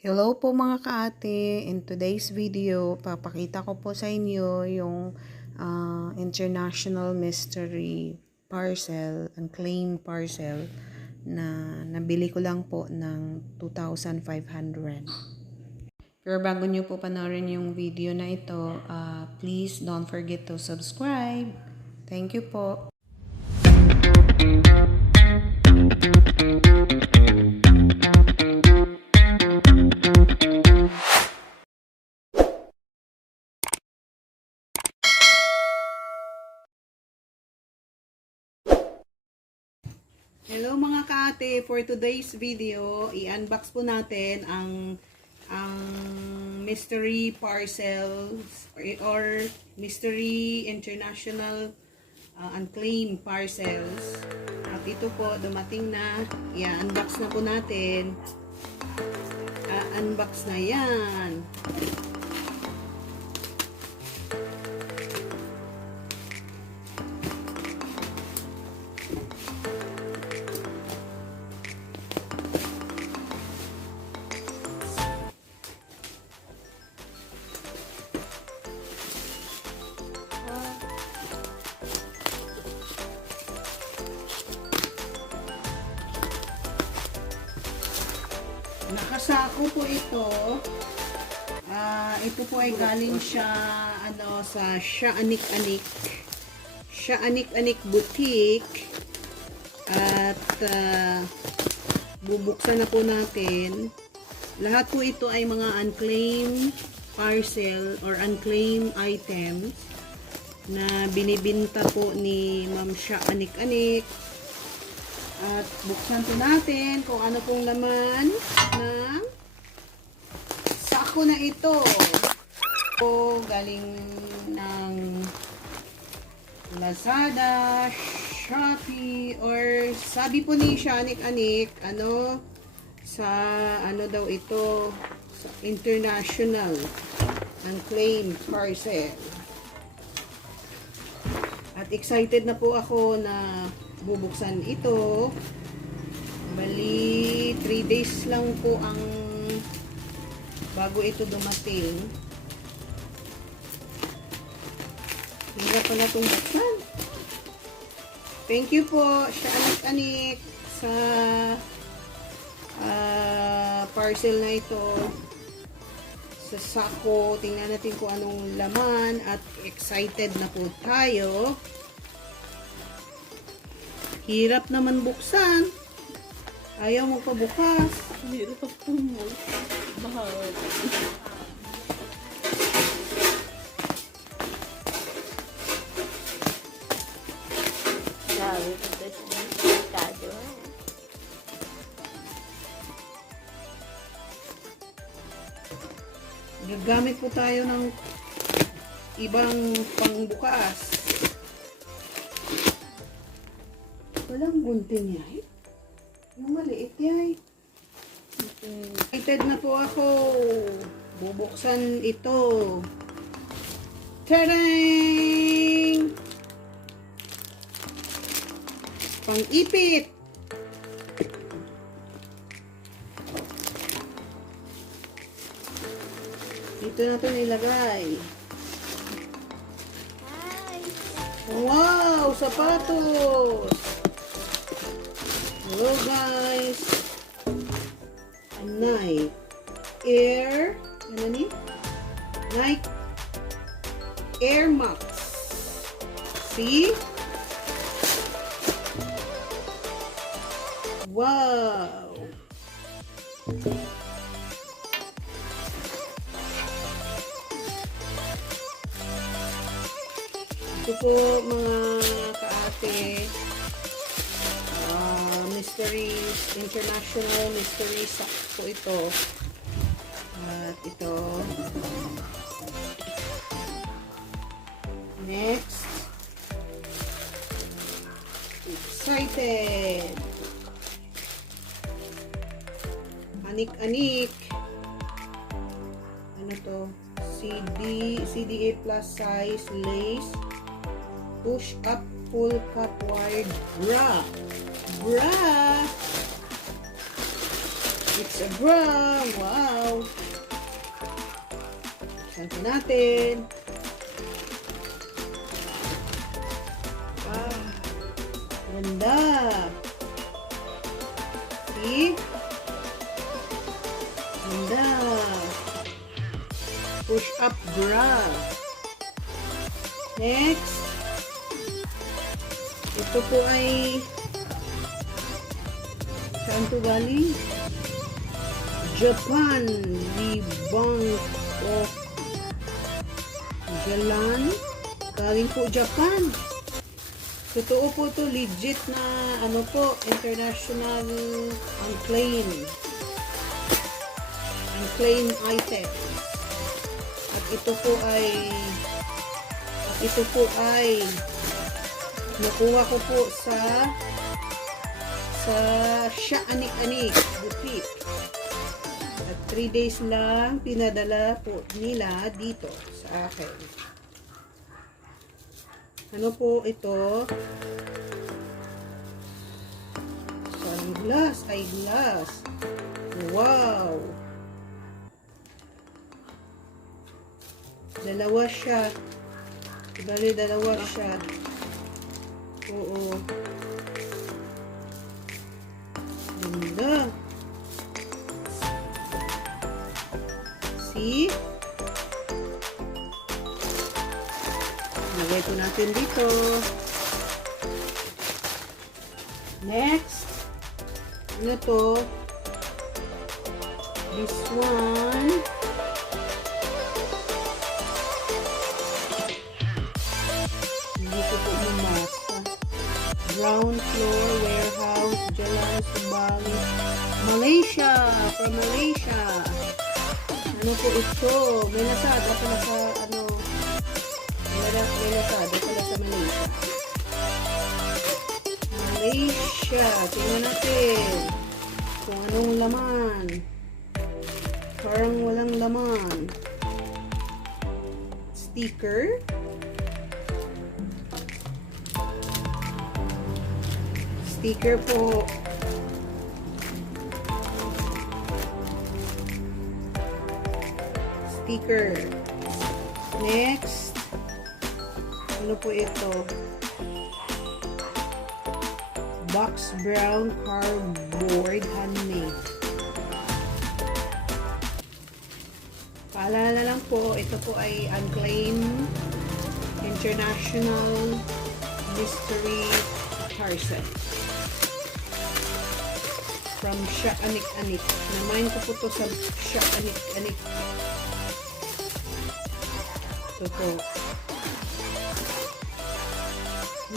Hello po mga kaate, in today's video, papakita ko po sa inyo yung international mystery parcel, unclaimed parcel na nabili ko lang po ng 2,500. Pero bago nyo po panoorin yung video na ito, please don't forget to subscribe. Thank you po. Hello mga kaate, for today's video, i-unbox po natin ang mystery parcels or mystery international unclaimed parcels. At ito po, dumating na, i-unbox na po natin. Unbox na yan. Nakasako po ito. Ito po ay galing siya sa Siya Anik Boutique. At bubuksan na po natin. Lahat po ito ay mga unclaimed parcel or unclaimed items na binibinta po ni Ma'am Siya Anik. At buksan po natin kung ano pong laman ng sako na ito. So, galing ng Lazada, Shopee, or sabi po ni Shanik sa daw ito, sa international unclaimed parcel. At excited na po ako na bubuksan ito. Bali 3 days lang po ang bago ito dumating. Hirap pala itong buksan. Thank you po Siya Anik sa parcel na ito, sa sako. Tingnan natin kung anong laman at excited na po tayo. Hirap naman buksan. Ayaw mo pa bukas. Hirap po mo. Bahal. Sabi ko ito sa merkado. Gagamit po tayo ng ibang pangbukas. Walang gunting yay. Yung maliit yay. Excited na po ako. Bubuksan ito. Tarang! Pang-ipit. Dito na ito nilagay. Wow! Sapatos! Hello guys. Nike Air. Ano ni? Nike Air Max. See? Wow. Ito po mga kaate. International mystery sack po ito. At ito. Next. Excited. Anik. Ano to? CDA plus size lace. Push up full cut wide bra. Bra. It's a bra. Wow. Tingnan natin. Ganda. See? Ganda. Push-up bra. Next. Ito po ay saan to galing? Japan. The Bank of Jalan. Galing po Japan. Totoo po to, legit na ano po, international unclaimed item. At ito po ay nakuha ko po sa Siya Anik-Anik boutique. At 3 days lang pinadala po nila dito sa akin. Ano po ito? Eyeglass. Wow! Dalawa siya. Bali, dalawa siya. Oo. Ganda. See? Lagay po natin dito. Next. Ano to? This one. Hindi ko po mamasa. Ground floor warehouse, Jalan Subali, Malaysia. From Malaysia. Ano po ito? May nasada pala sa ano. May nasada pala sa Malaysia. Malaysia. Tingnan natin kung anong laman. Parang walang laman. Sticker. Sticker po. Sticker. Next. Ano po ito? Box brown cardboard handmade. Paalala lang po, ito po ay unclaimed international mystery parcel from Siya Anik-Anik. Namain ko po to sa Siya Anik-Anik. Ito po.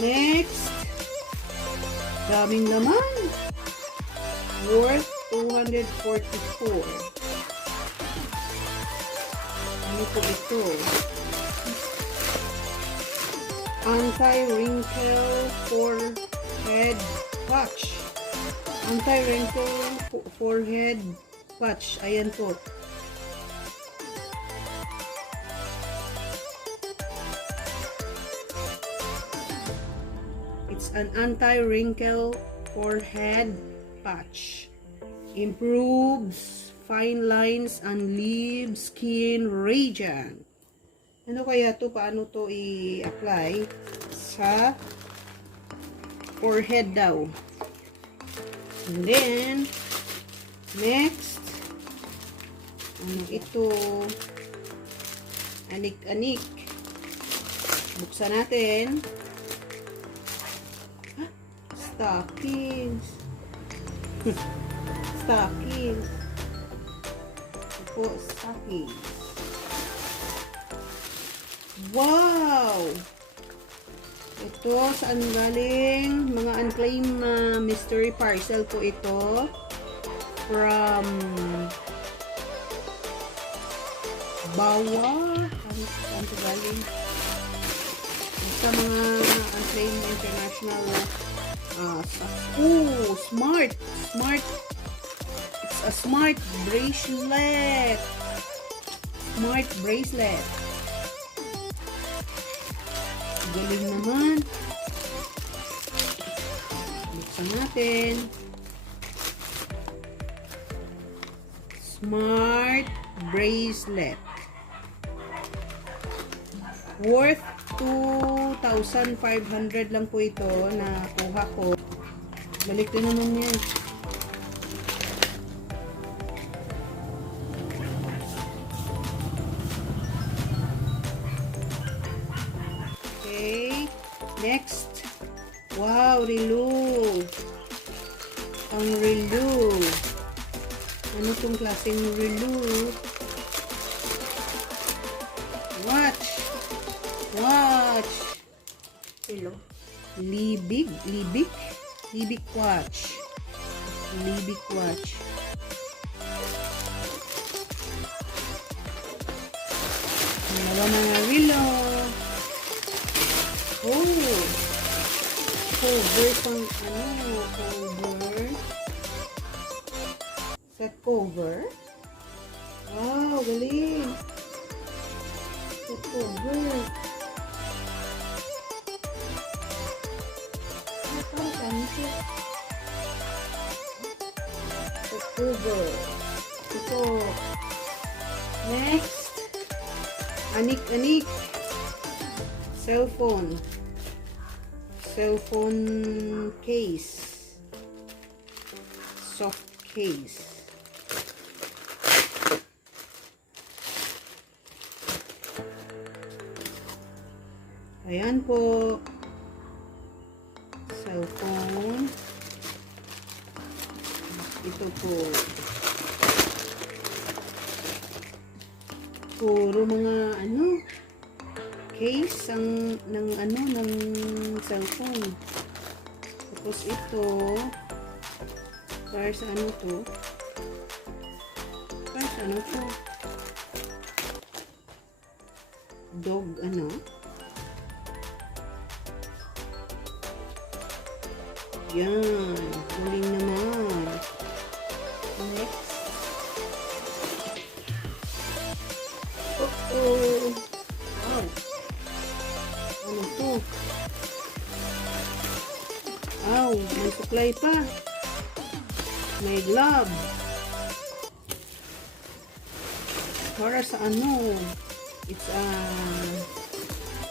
Next. Daming laman. Worth 244. Ano po ito? Anti-wrinkle forehead patch. Anti-wrinkle forehead patch. Ayan po. It's an anti-wrinkle forehead patch. Improves fine lines and leaves skin radiant. Ano kaya to? Paano to i-apply sa forehead daw? And then, next, ano ito? Anik-anik. Buksan natin. Stockings. Stockings. Ito po, stockings. Wow! Ito, saan galing? Mga unclaimed mystery parcel po ito. From Bawa. Saan ito galing? Sa mga unclaimed international smart. It's a smart bracelet. Smart bracelet. Galing naman. Buksan natin. Smart bracelet. Worth 2,500 lang po ito na kuha ko. Balik ko naman yan. Okay. Next. Wow, relo. Ang relo. Ano tong klaseng relo? Watch. Watch. Hello. Libig watch. Libig watch. Dalawa mga relo. Oh. Cover pang cover. Set cover. Wow, galing. Set cover. Set cover. Ito. Next. Anik-anik. Cellphone. Cellphone case. Soft case. Ayan po. Cellphone. Ito po. Puro mga case ng cellphone. Tapos ito para sa to? Para sa to? Dog Yan. Galing naman. Next. Oh. Wow. Ano to? Wow. May supply pa. May glove. Para sa It's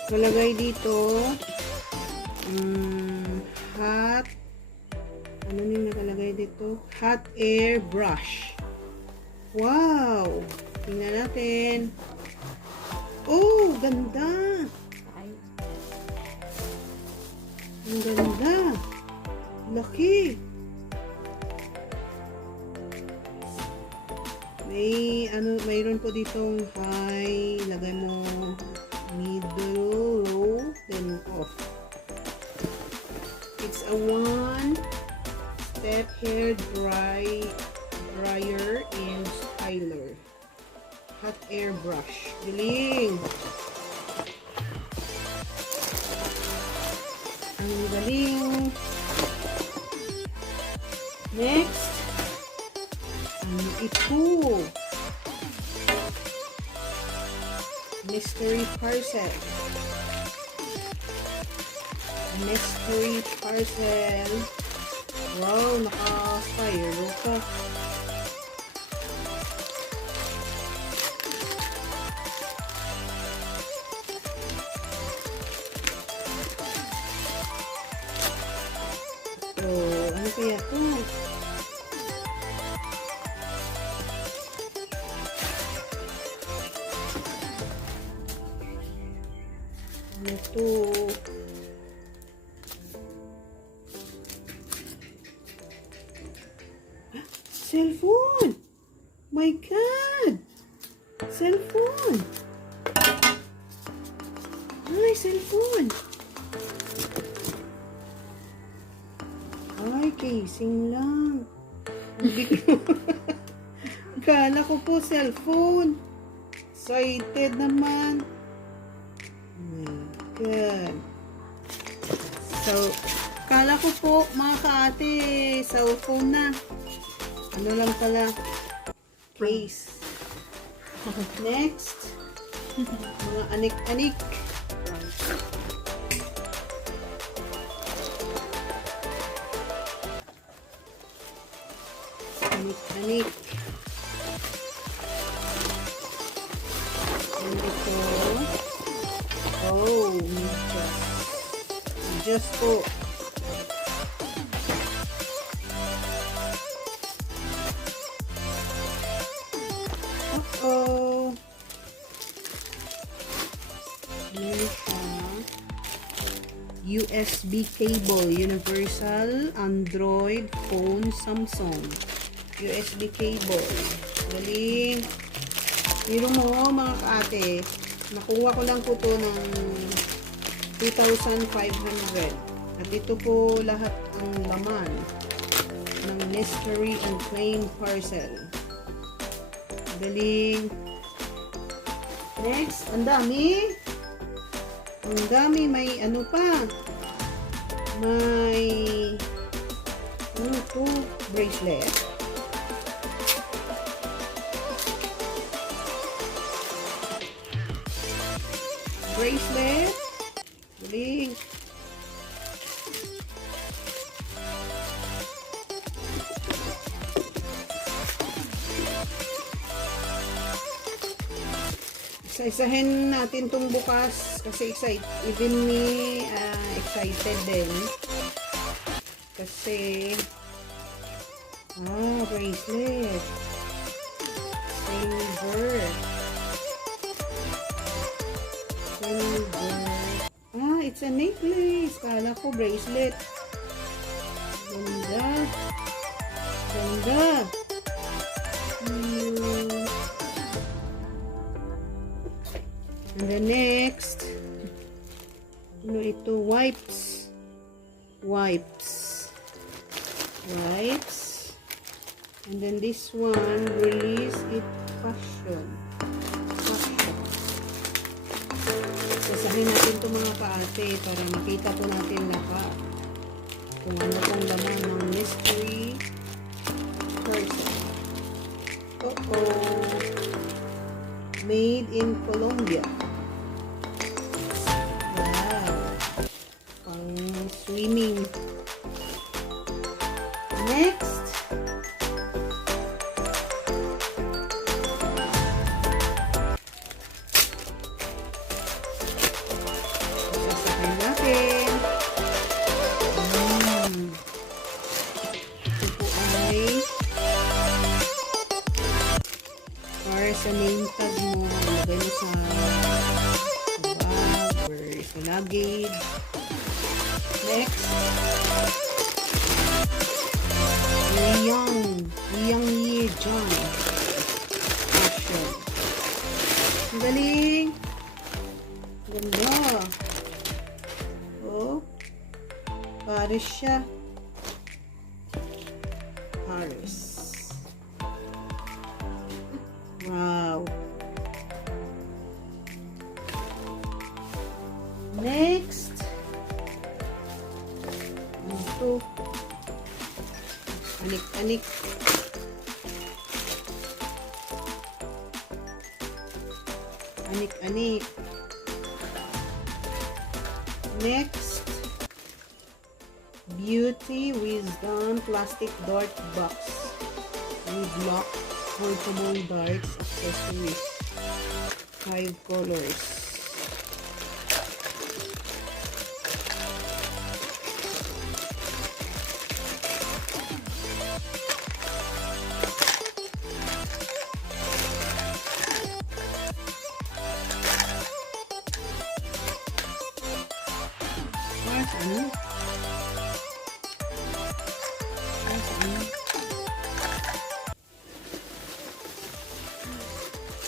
malagay dito. Hot. Ano yung nakalagay dito? Hot air brush. Wow! Tingnan natin. Oh, ganda! Ang ganda! Laki! Mayroon po ditong high, lagay mo middle, low, then off. It's a one-step hair dryer and styler. Hot air brush. Galing! Ang galing! Next, ito. Mystery parcel. Mystery parcel. Wow, naka-styro ka. So, ano kaya ito? Ano ito? Cellphone! My God! Cellphone! Ay, cellphone! Ay, casing lang. Akala ko po cellphone. Excited naman. My God. So, akala ko po mga kaate, cellphone na. Ano lang pala? Case. Next. Mga anik-anik. Anik-anik. And ito. medyas po. Uh-oh. USB cable, universal Android phone Samsung. USB cable. Galing. Pero mo mga kaate, nakuha ko lang po to ng 2,500. At ito po lahat ang laman ng mystery unclaimed parcel. Galing. Next, ang dami. Ang dami, may ano pa. May ano to? Bracelet. Bracelet. Galing. Isa-isahin natin tong bukas kasi even me excited din kasi bracelet, silver, it's a necklace. Kala ko bracelet. Ganda, ganda. And the next, ano ito? Wipes. And then this one, release it fashion. Sasahin natin ito mga kaate para makita po natin lahat kung ano pong laman ng mystery person. Made in Colombia. Wow. Pang swimming. Next. Sasakin natin. Ito po ay para sa main tag mo, lagay mo sa bag or sa luggage. Next, Young Year John fashion. Ang galing. Ganda. Oh, Paris siya. Paris. Wow. Next. Ito. Anik-anik. Anik-anik. Next. Beauty Wisdom plastic dart box with lock. Portable darts accessories. 5 colors.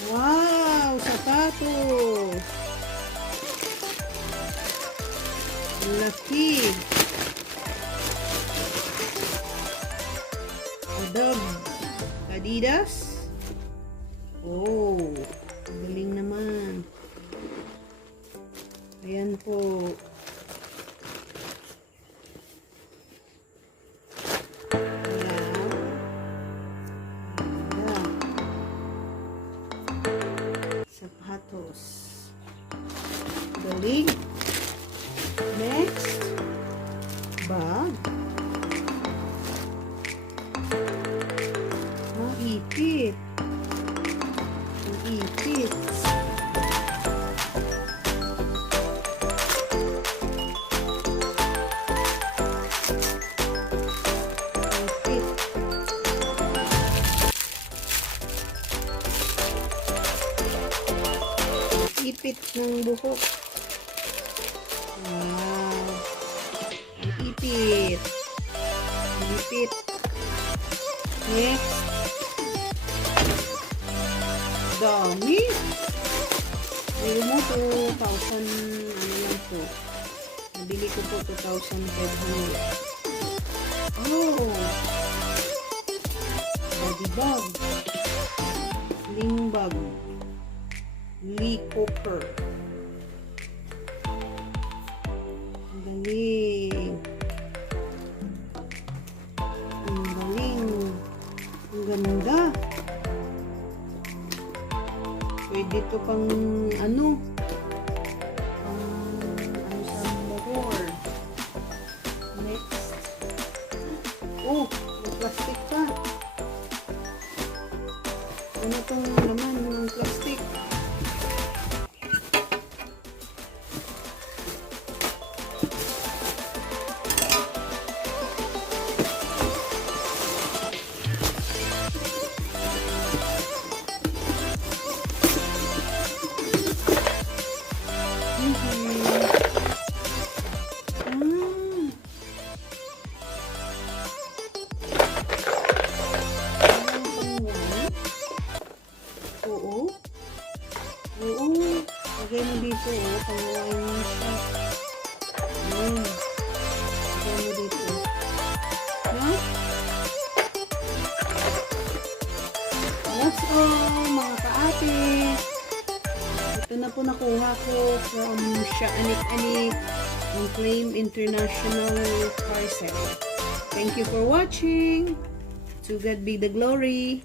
Wow, sapatos. Laki. Adidas. Oh, galing naman. Ayan po. Sapatos. Galing. Next, bag. Ipit. Ang ipit. ipit ng buhok. Wow. Ang ipit. Ang ipit. Next. Dami. Pero mo 2,000 ano lang po. Nabili ko po 2,500. Oh. Body bag. Sling bag. Lee Cooper. Ang galing. Ang galing. Ang ganda. Pwede to pang ano sa motor. Next. Oh, may plastic pa. Ano tong laman ng plastic? Oo. Oo. Lagay mo dito, oh. Panguwain mo siya. Lagay mo dito. No? That's all, mga kaate. Ito na po nakuha ko from Anik UNCLAIMED International Parcel. Thank you for watching. To God be the glory.